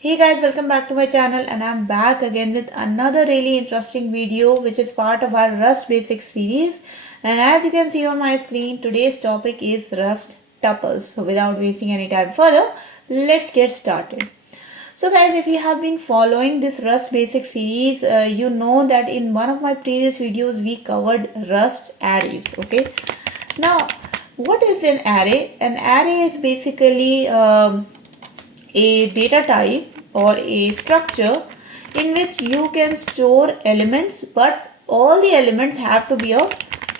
Hey guys, welcome back to my channel and I'm back again with another really interesting video which is part of our Rust Basics series. And as you can see on my screen, today's topic is Rust Tuples. So without wasting any time further, let's get started. So guys, if you have been following this Rust Basics series, you know that in one of my previous videos we covered Rust arrays, okay? Now, what is an array? An array is basically a data type or a structure in which you can store elements, but all the elements have to be of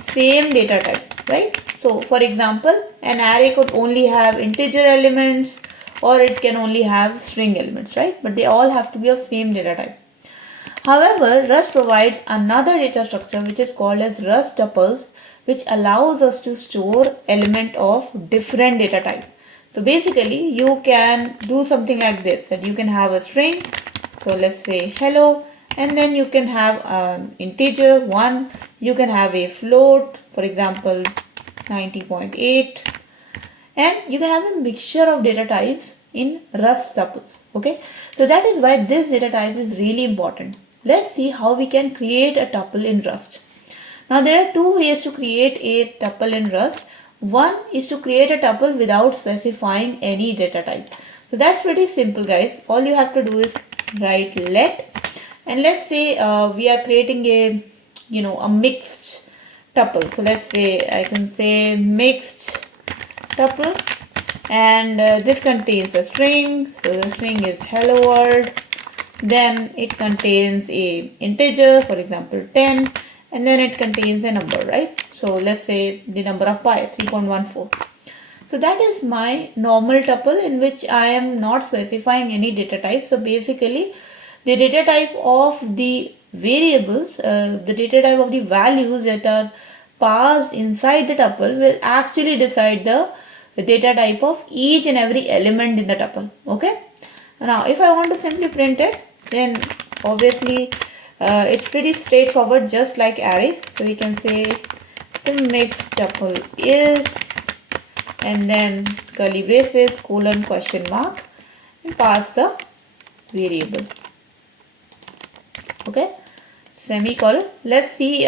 same data type, right? So for example, an array could only have integer elements or it can only have string elements, right? But they all have to be of same data type. However, Rust provides another data structure which is called as Rust Tuples, which allows us to store element of different data type. So basically you can do something like this, that you can have a string. So let's say hello, and then you can have an integer 1, you can have a float, for example 90.8, and you can have a mixture of data types in Rust tuples. Okay, so that is why this data type is really important. Let's see how we can create a tuple in Rust. Now there are two ways to create a tuple in Rust. One is to create a tuple without specifying any data type. So that's pretty simple, guys. All you have to do is write let, and let's say we are creating a mixed tuple. So let's say I can say mixed tuple, and this contains a string. So the string is hello world. Then it contains a integer, for example 10. And then it contains a number, right? So let's say the number of pi, 3.14. So that is my normal tuple in which I am not specifying any data type. So basically the data type of the variables, the data type of the values that are passed inside the tuple will actually decide the data type of each and every element in the tuple. Okay. Now if I want to simply print it, then obviously it's pretty straightforward, just like array. So we can say the mixed tuple is, and then curly braces, colon, question mark, and pass the variable. Okay, semicolon. Let's see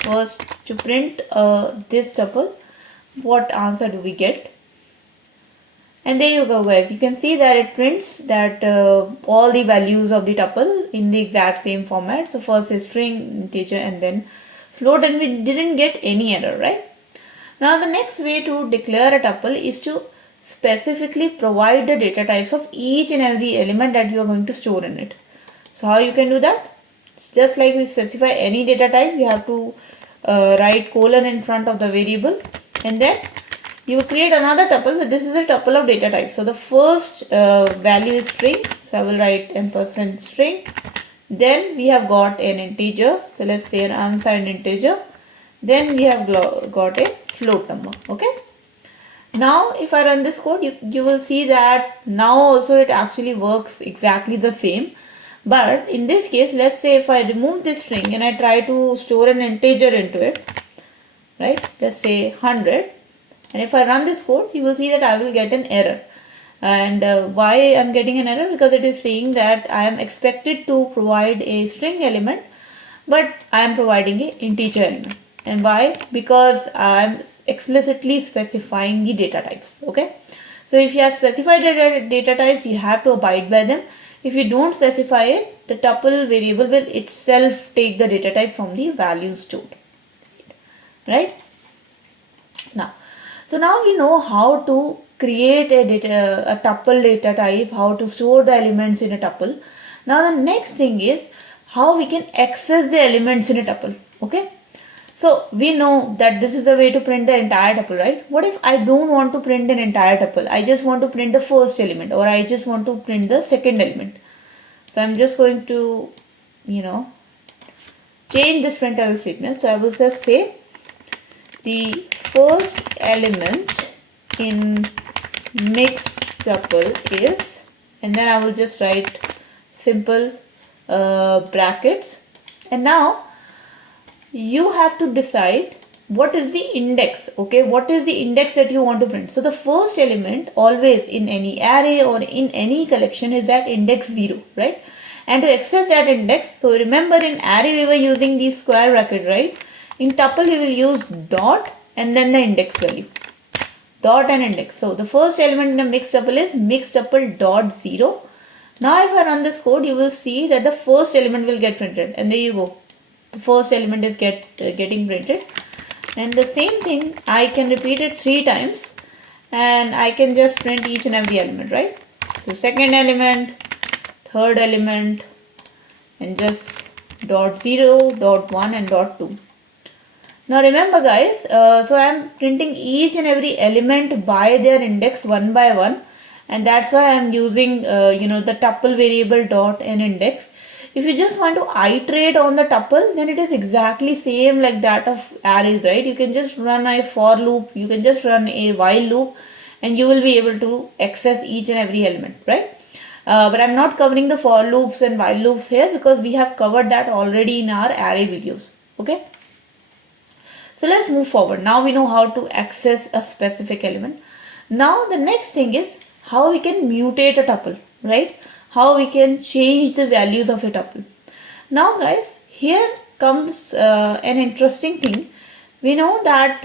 first to print this tuple, what answer do we get? And there you go, guys. You can see that it prints that all the values of the tuple in the exact same format. So first is string, integer, and then float, and we didn't get any error, right? Now the next way to declare a tuple is to specifically provide the data types of each and every element that you are going to store in it. So how you can do that? It's just like we specify any data type, you have to write colon in front of the variable, and then you create another tuple, but this is a tuple of data type. So the first value is string. So I will write ampersand string. Then we have got an integer. So let's say an unsigned integer. Then we have got a float number. Okay. Now if I run this code, you will see that now also it actually works exactly the same. But in this case, let's say if I remove this string and I try to store an integer into it, right? Let's say 100. And if I run this code, you will see that I will get an error. And why I am getting an error? Because it is saying that I am expected to provide a string element, but I am providing an integer element. And why? Because I am explicitly specifying the data types. Okay. So if you have specified data types, you have to abide by them. If you don't specify it, the tuple variable will itself take the data type from the value stored. Right? So now we know how to create a tuple data type, how to store the elements in a tuple. Now the next thing is how we can access the elements in a tuple. Okay. So we know that this is a way to print the entire tuple, right? What if I don't want to print an entire tuple? I just want to print the first element, or I just want to print the second element. So I'm just going to, change this printf statement. So I will just say the first element in mixed tuple is, and then I will just write simple brackets. And now you have to decide what is the index, okay, what is the index that you want to print. So the first element always in any array or in any collection is at index 0, right? And to access that index, so remember in array we were using the square bracket, right? In tuple we will use dot and then the index value, dot and index. So the first element in a mixed tuple is mixed tuple dot 0. Now if I run this code, you will see that the first element will get printed, and there you go, the first element is getting printed. And the same thing I can repeat it 3 times and I can just print each and every element, right? So second element, third element, and just dot 0, dot 1 and dot 2. Now remember guys, so I am printing each and every element by their index one by one, and that's why I am using the tuple variable dot and index. If you just want to iterate on the tuple, then it is exactly same like that of arrays, right? You can just run a for loop, you can just run a while loop, and you will be able to access each and every element, right? But I'm not covering the for loops and while loops here because we have covered that already in our array videos, okay? So let's move forward. Now we know how to access a specific element. Now the next thing is how we can mutate a tuple, right? How we can change the values of a tuple. Now guys, here comes an interesting thing. We know that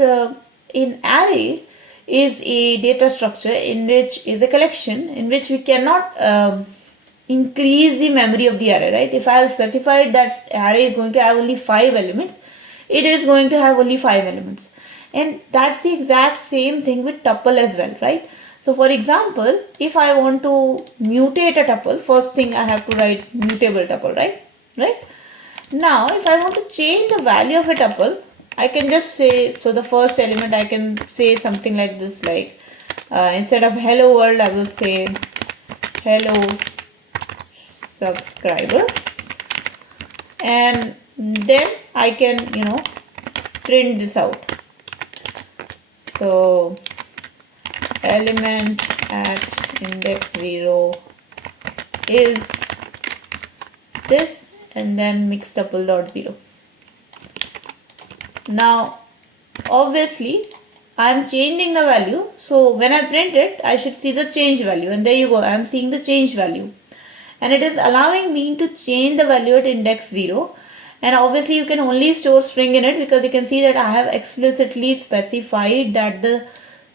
in array is a data structure in which is a collection in which we cannot increase the memory of the array, right? If I have specified that array is going to have only 5 elements, it is going to have only 5 elements. And that's the exact same thing with tuple as well, right? So for example, if I want to mutate a tuple, first thing I have to write mutable tuple, right? Now if I want to change the value of a tuple, I can just say, so the first element I can say something like this, like instead of hello world I will say hello subscriber, and then I can print this out. So element at index 0 is this, and then mixed tuple dot 0. Now obviously I am changing the value, so when I print it I should see the change value, and there you go, I am seeing the change value, and it is allowing me to change the value at index 0. And obviously you can only store string in it because you can see that I have explicitly specified that the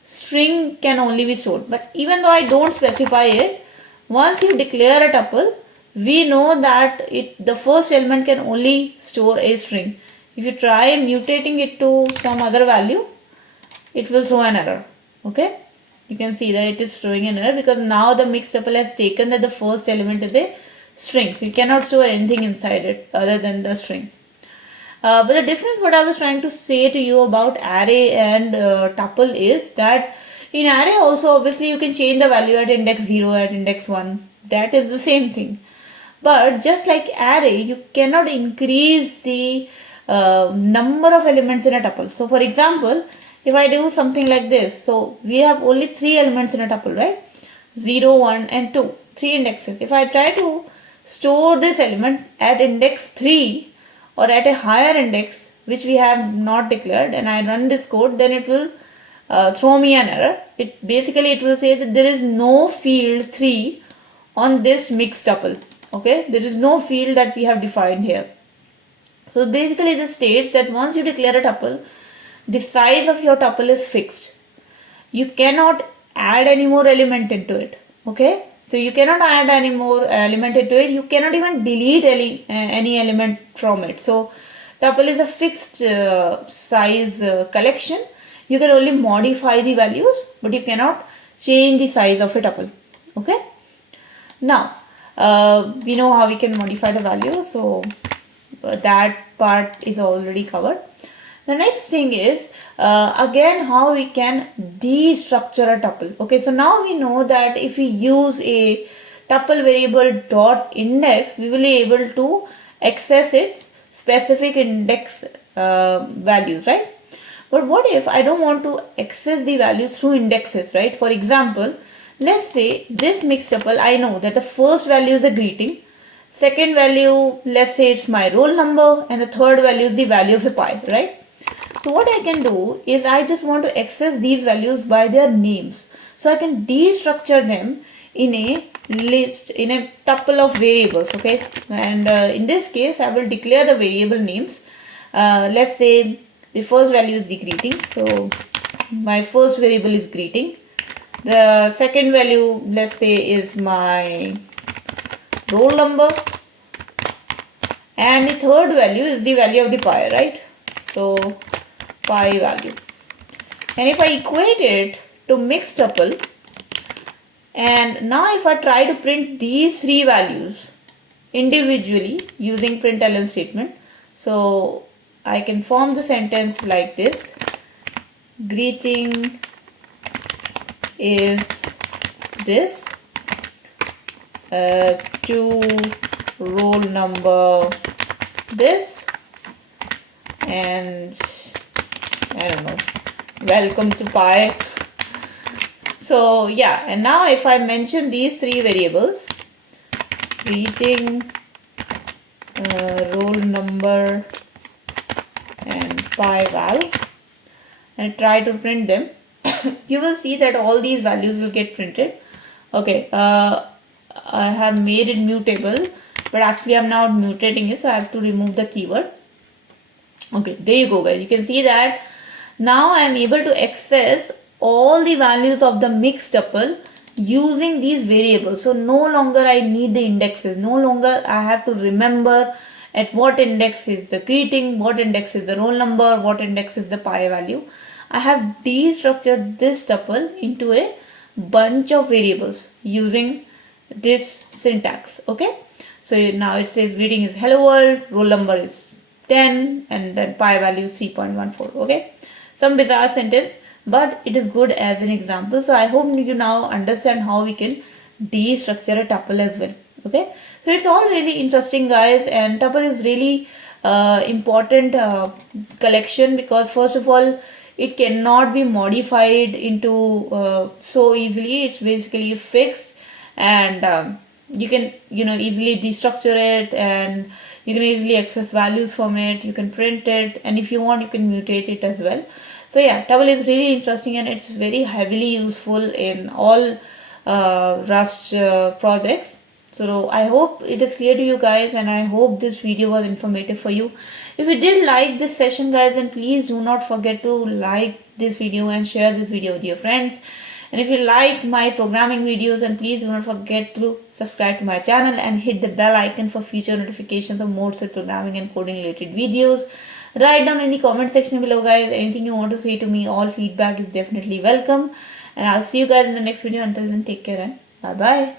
string can only be stored. But even though I don't specify it, once you declare a tuple, we know that the first element can only store a string. If you try mutating it to some other value, it will throw an error, okay? You can see that it is throwing an error because now the mixed tuple has taken that the first element is a string. So you cannot store anything inside it other than the string. But the difference what I was trying to say to you about array and tuple is that in array also obviously you can change the value at index 0, at index 1. That is the same thing. But just like array, you cannot increase the number of elements in a tuple. So for example, if I do something like this, so we have only 3 elements in a tuple, right? 0, 1 and 2, 3 indexes. If I try to store this element at index 3 or at a higher index which we have not declared, and I run this code, then it will throw me an error. It will say that there is no field 3 on this mixed tuple. Okay, there is no field that we have defined here. So basically this states that once you declare a tuple, the size of your tuple is fixed. You cannot add any more element into it. Okay, so you cannot add any more element into it. You cannot even delete any element from it. So tuple is a fixed size collection. You can only modify the values, but you cannot change the size of a tuple. Okay, now we know how we can modify the values, so that part is already covered. The next thing is again how we can destructure a tuple. Okay, so now we know that if we use a tuple variable dot index, we will be able to access its specific index values, right? But what if I don't want to access the values through indexes, right? For example, let's say this mixed tuple, I know that the first value is a greeting, second value, let's say it's my roll number, and the third value is the value of a pi, right? So what I can do is I just want to access these values by their names. So I can destructure them in a list, in a tuple of variables, okay? And in this case, I will declare the variable names. Let's say the first value is the greeting. So my first variable is greeting. The second value, let's say, is my roll number. And the third value is the value of the pi, right? So pi value. And if I equate it to mixed tuple, and now if I try to print these three values individually using println statement, so I can form the sentence like this: greeting is this, to roll number this, and I don't know, welcome to pi. So yeah, and now if I mention these three variables, greeting, roll number, and pi val, and try to print them, you will see that all these values will get printed. Okay, I have made it mutable, but actually I'm not mutating it, so I have to remove the keyword. Okay, there you go, guys. You can see that now I am able to access all the values of the mixed tuple using these variables. So no longer I need the indexes, no longer I have to remember at what index is the greeting, what index is the roll number, what index is the pi value. I have destructured this tuple into a bunch of variables using this syntax. Okay, so now it says greeting is hello world, roll number is 10, and then pi value is 3.14. Okay, some bizarre sentence, but it is good as an example. So I hope you now understand how we can destructure a tuple as well. Okay, so it's all really interesting, guys, and tuple is really important collection, because first of all, it cannot be modified into so easily. It's basically fixed, and you can easily destructure it, and you can easily access values from it. You can print it, and if you want, you can mutate it as well. So yeah, tuple is really interesting, and it's very heavily useful in all Rust projects. So I hope it is clear to you guys, and I hope this video was informative for you. If you did like this session, guys, then please do not forget to like this video and share this video with your friends. And if you like my programming videos, then please do not forget to subscribe to my channel and hit the bell icon for future notifications of more such programming and coding related videos. Write down in the comment section below, guys, anything you want to say to me. All feedback is definitely welcome. And I'll see you guys in the next video. Until then, take care and bye bye.